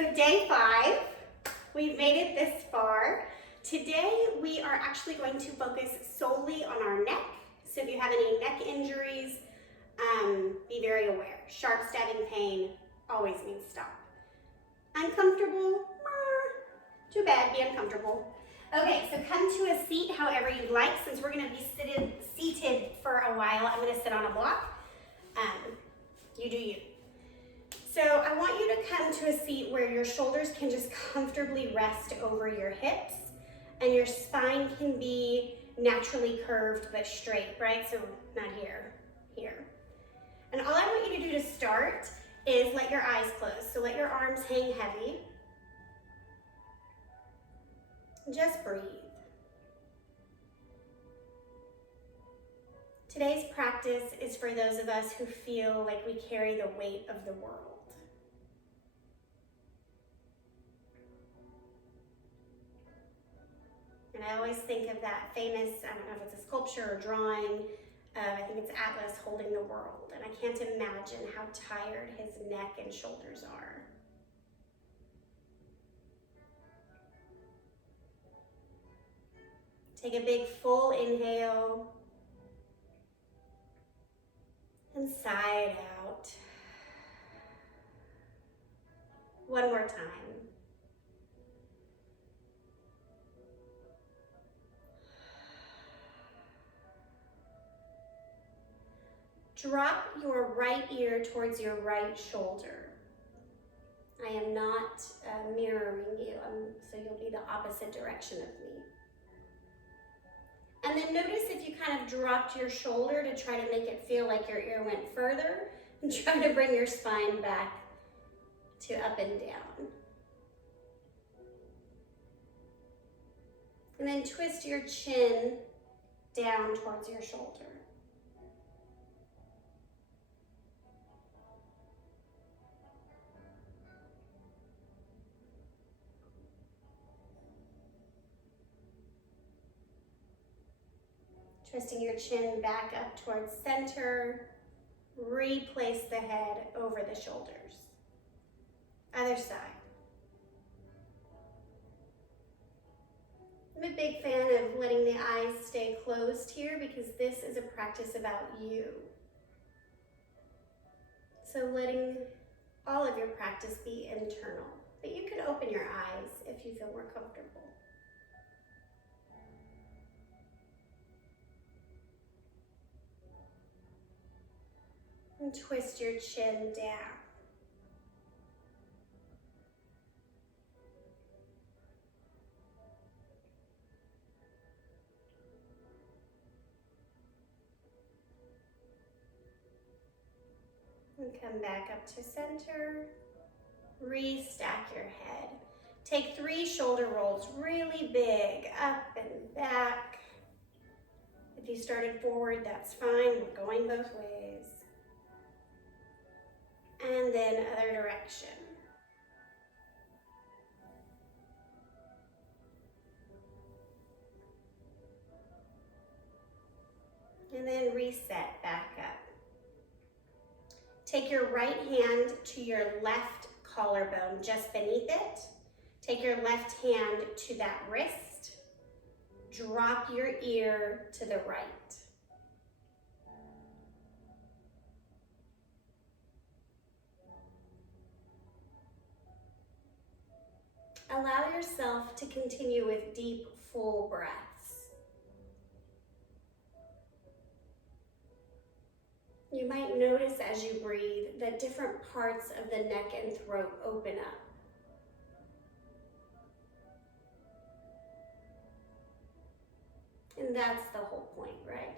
so day 5, we've made it this far. Today we are actually going to focus solely on our neck. So if you have any neck injuries, be very aware. Sharp stabbing pain always means stop. Uncomfortable? Too bad, be uncomfortable. Okay, so come to a seat however you'd like. Since we're gonna be seated for a while, I'm gonna sit on a block. You do you. So I want you to come to a seat where your shoulders can just comfortably rest over your hips and your spine can be naturally curved but straight, right? So not here, here. And all I want you to do to start is let your eyes close. So let your arms hang heavy. Just breathe. Today's practice is for those of us who feel like we carry the weight of the world. And I always think of that famous, I don't know if it's a sculpture or drawing, I think it's Atlas holding the world. And I can't imagine how tired his neck and shoulders are. Take a big full inhale and sigh it out. One more time. Drop your right ear towards your right shoulder. I am not mirroring you, so you'll be the opposite direction of me. And then notice if you kind of dropped your shoulder to try to make it feel like your ear went further, and try to bring your spine back to up and down. And then twist your chin down towards your shoulder. Twisting your chin back up towards center. Replace the head over the shoulders. Other side. I'm a big fan of letting the eyes stay closed here because this is a practice about you. So letting all of your practice be internal, but you can open your eyes if you feel more comfortable. And twist your chin down. And come back up to center. Restack your head. Take 3 shoulder rolls, really big, up and back. If you started forward, that's fine. We're going both ways. And then other direction. And then reset back up. Take your right hand to your left collarbone, just beneath it. Take your left hand to that wrist. Drop your ear to the right. Allow yourself to continue with deep, full breaths. You might notice as you breathe that different parts of the neck and throat open up. And that's the whole point, right?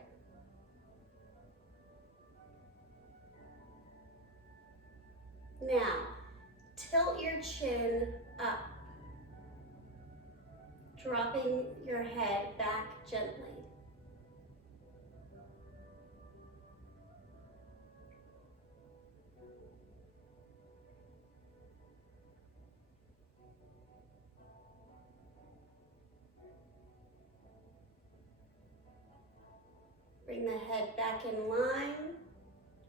Now, tilt your chin up. Dropping your head back gently. Bring the head back in line.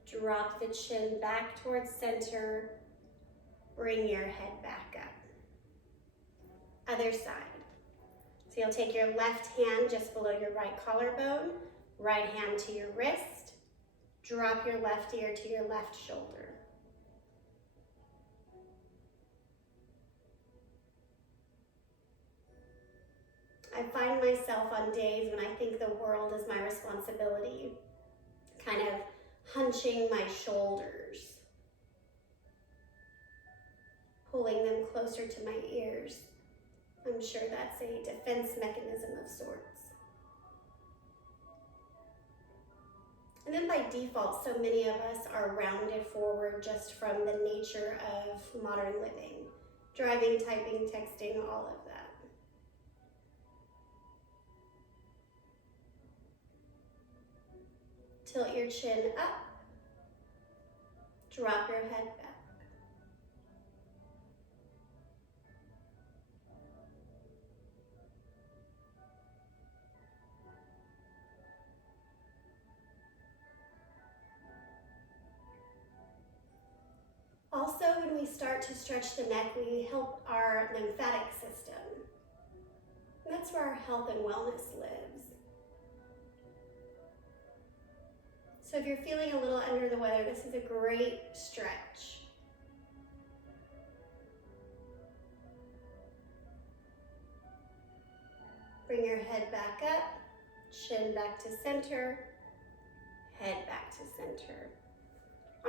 Drop the chin back towards center. Bring your head back up. Other side. So you'll take your left hand just below your right collarbone, right hand to your wrist, drop your left ear to your left shoulder. I find myself on days when I think the world is my responsibility, kind of hunching my shoulders, pulling them closer to my ears. I'm sure that's a defense mechanism of sorts. And then by default, so many of us are rounded forward just from the nature of modern living. Driving, typing, texting, all of that. Tilt your chin up. Drop your head back. Also, when we start to stretch the neck, we help our lymphatic system. And that's where our health and wellness lives. So if you're feeling a little under the weather, this is a great stretch. Bring your head back up, chin back to center, head back to center.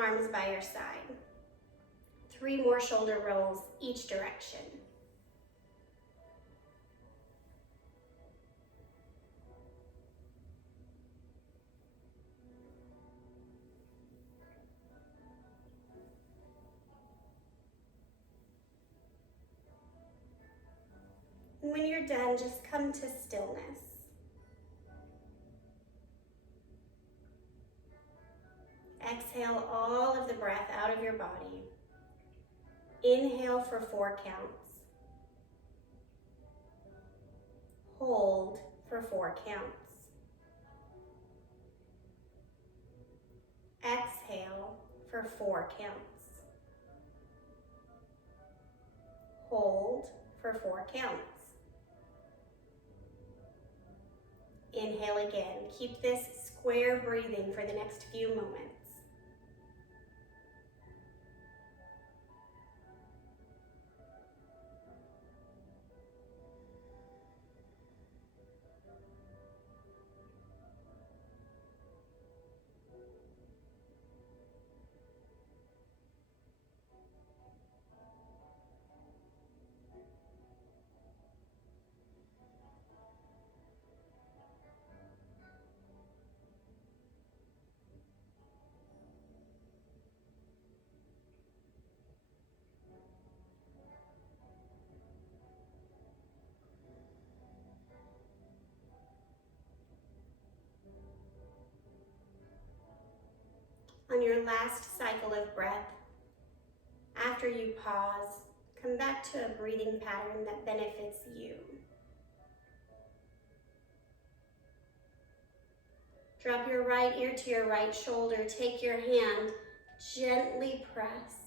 Arms by your side. 3 more shoulder rolls each direction. And when you're done, just come to stillness. Exhale all of the breath out of your body. Inhale for 4 counts. Hold for 4 counts. Exhale for 4 counts. Hold for 4 counts. Inhale again. Keep this square breathing for the next few moments. On your last cycle of breath, after you pause, come back to a breathing pattern that benefits you. Drop your right ear to your right shoulder. Take your hand, gently press.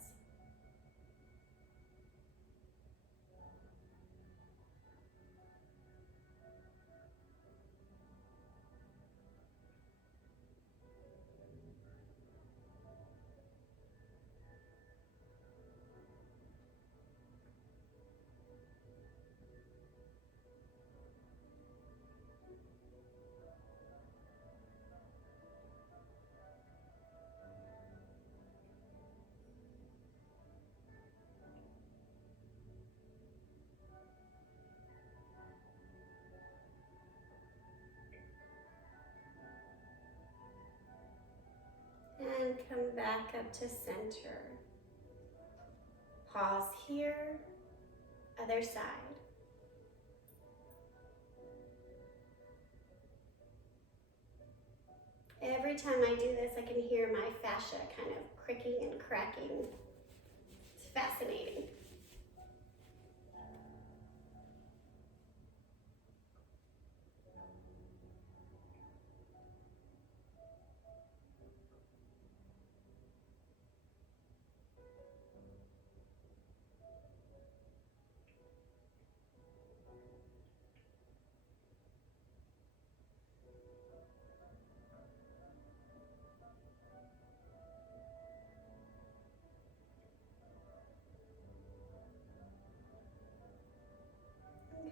And come back up to center. Pause here, other side. Every time I do this, I can hear my fascia kind of cricking and cracking. It's fascinating.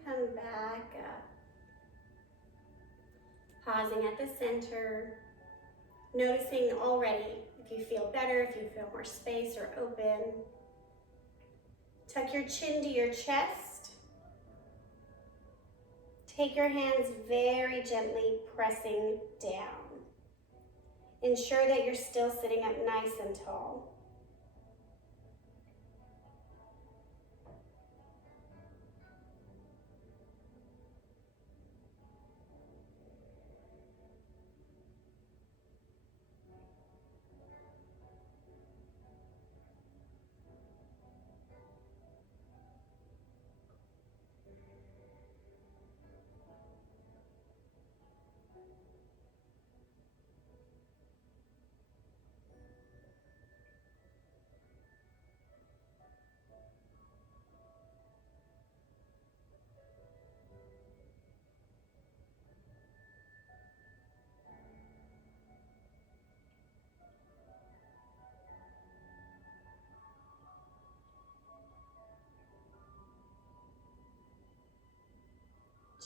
come back up. Pausing at the center, noticing already if you feel better, if you feel more space or open. Tuck your chin to your chest. Take your hands very gently pressing down. Ensure that you're still sitting up nice and tall.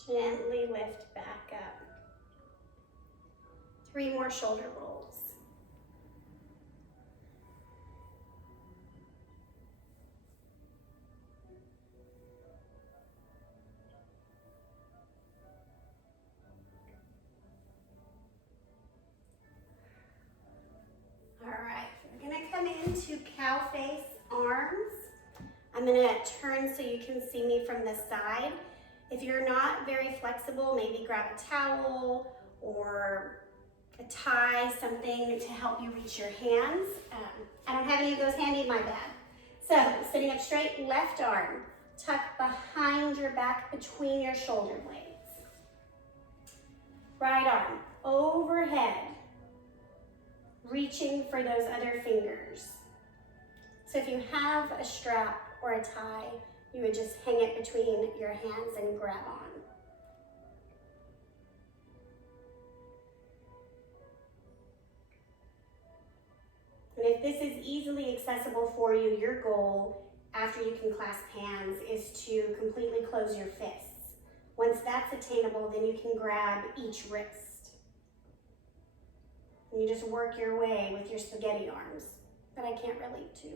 Gently lift back up. 3 more shoulder rolls. All right, we're gonna come into cow face arms. I'm gonna turn so you can see me from the side. If you're not very flexible, maybe grab a towel or a tie, something to help you reach your hands. I don't have any of those handy, my bad. So sitting up straight, left arm, tuck behind your back between your shoulder blades. Right arm overhead, reaching for those other fingers. So if you have a strap or a tie, you would just hang it between your hands and grab on. And if this is easily accessible for you, your goal after you can clasp hands is to completely close your fists. Once that's attainable, then you can grab each wrist. And you just work your way with your spaghetti arms that I can't relate to.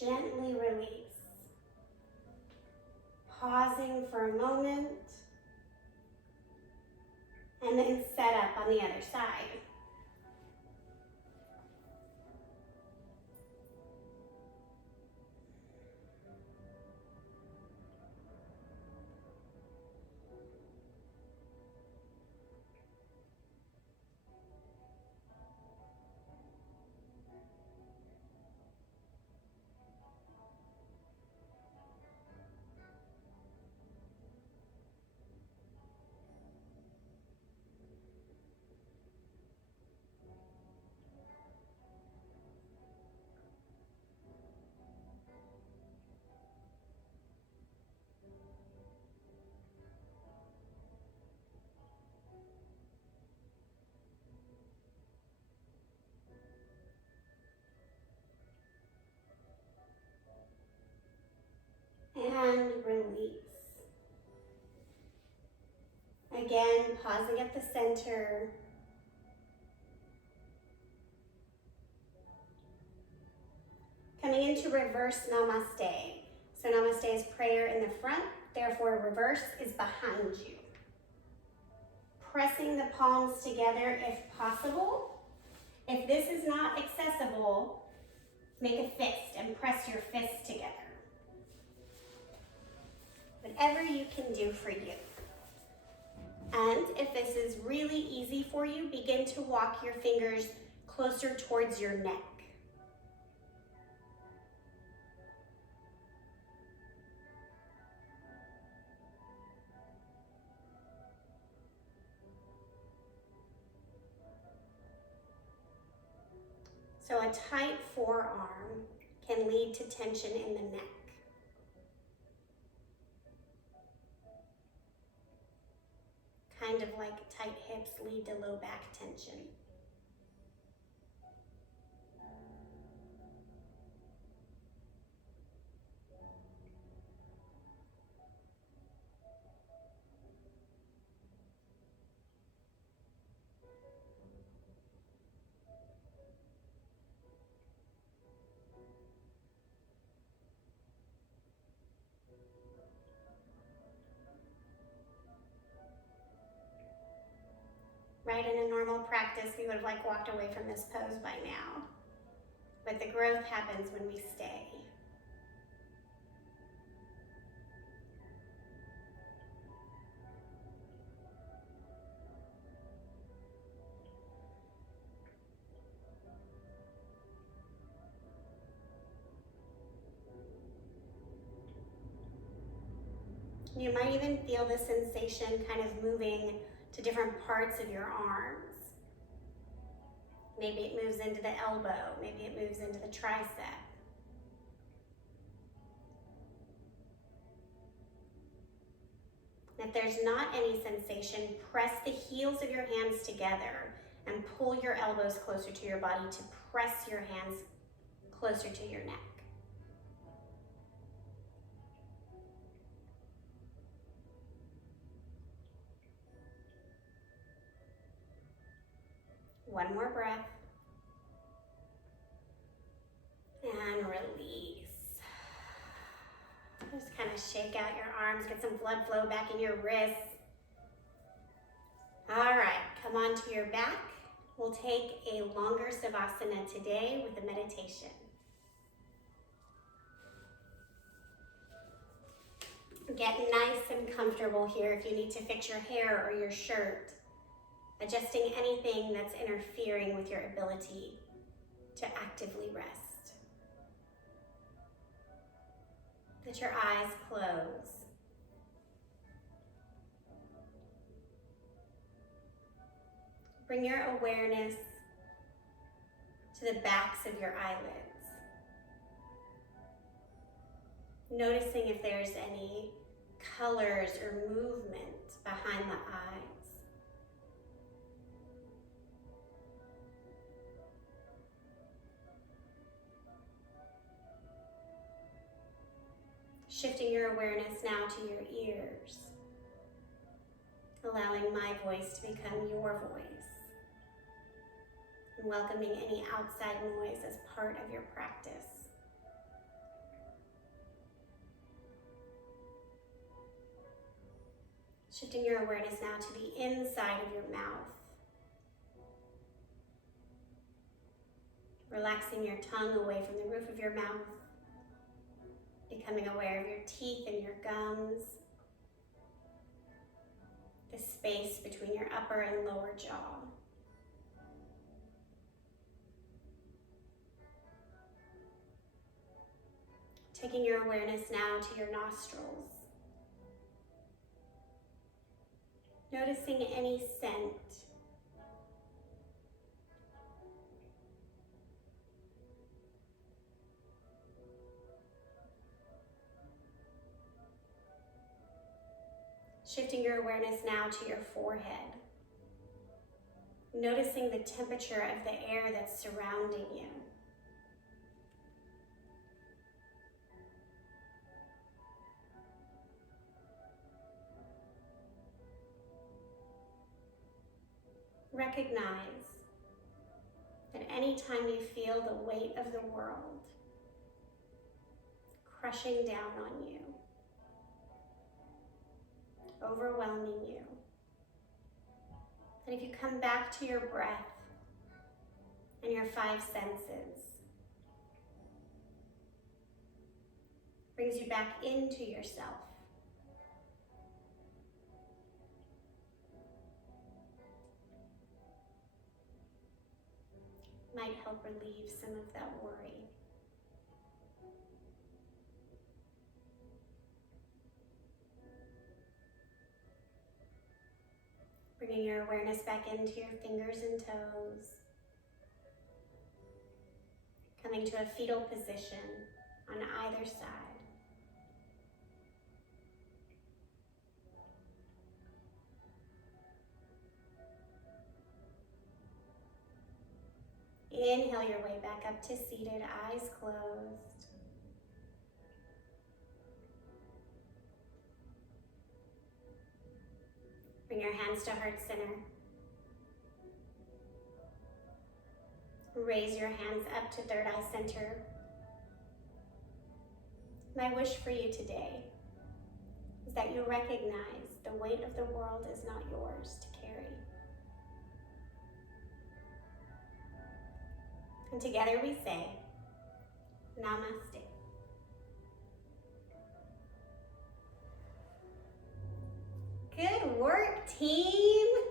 Gently release. Pausing for a moment, and then set up on the other side. And release. Again, pausing at the center. Coming into reverse namaste. So namaste is prayer in the front, therefore reverse is behind you. Pressing the palms together if possible. If this is not accessible, make a fist and press your fists together. Whatever you can do for you. And if this is really easy for you, begin to walk your fingers closer towards your neck. So a tight forearm can lead to tension in the neck. Kind of like tight hips lead to low back tension. Right, in a normal practice, we would have walked away from this pose by now. But the growth happens when we stay. You might even feel the sensation kind of moving to different parts of your arms. Maybe it moves into the elbow, maybe it moves into the tricep. If there's not any sensation, press the heels of your hands together and pull your elbows closer to your body to press your hands closer to your neck. One more breath. And release. Just kind of shake out your arms, get some blood flow back in your wrists. All right, come onto your back. We'll take a longer savasana today with a meditation. Get nice and comfortable here if you need to fix your hair or your shirt, adjusting anything that's interfering with your ability to actively rest. Let your eyes close. Bring your awareness to the backs of your eyelids. Noticing if there's any colors or movement behind the eyes. Shifting your awareness now to your ears, allowing my voice to become your voice, and welcoming any outside noise as part of your practice. Shifting your awareness now to the inside of your mouth. Relaxing your tongue away from the roof of your mouth. Becoming aware of your teeth and your gums. The space between your upper and lower jaw. Taking your awareness now to your nostrils. Noticing any scent. Shifting your awareness now to your forehead. Noticing the temperature of the air that's surrounding you. Recognize that anytime you feel the weight of the world crushing down on you, overwhelming you, that if you come back to your breath and your five senses, brings you back into yourself, might help relieve some of that worry. Bringing your awareness back into your fingers and toes. Coming to a fetal position on either side. Inhale your way back up to seated, eyes closed. Bring your hands to heart center. Raise your hands up to third eye center. My wish for you today is that you recognize the weight of the world is not yours to carry. And together we say, Namaste. Good work, team.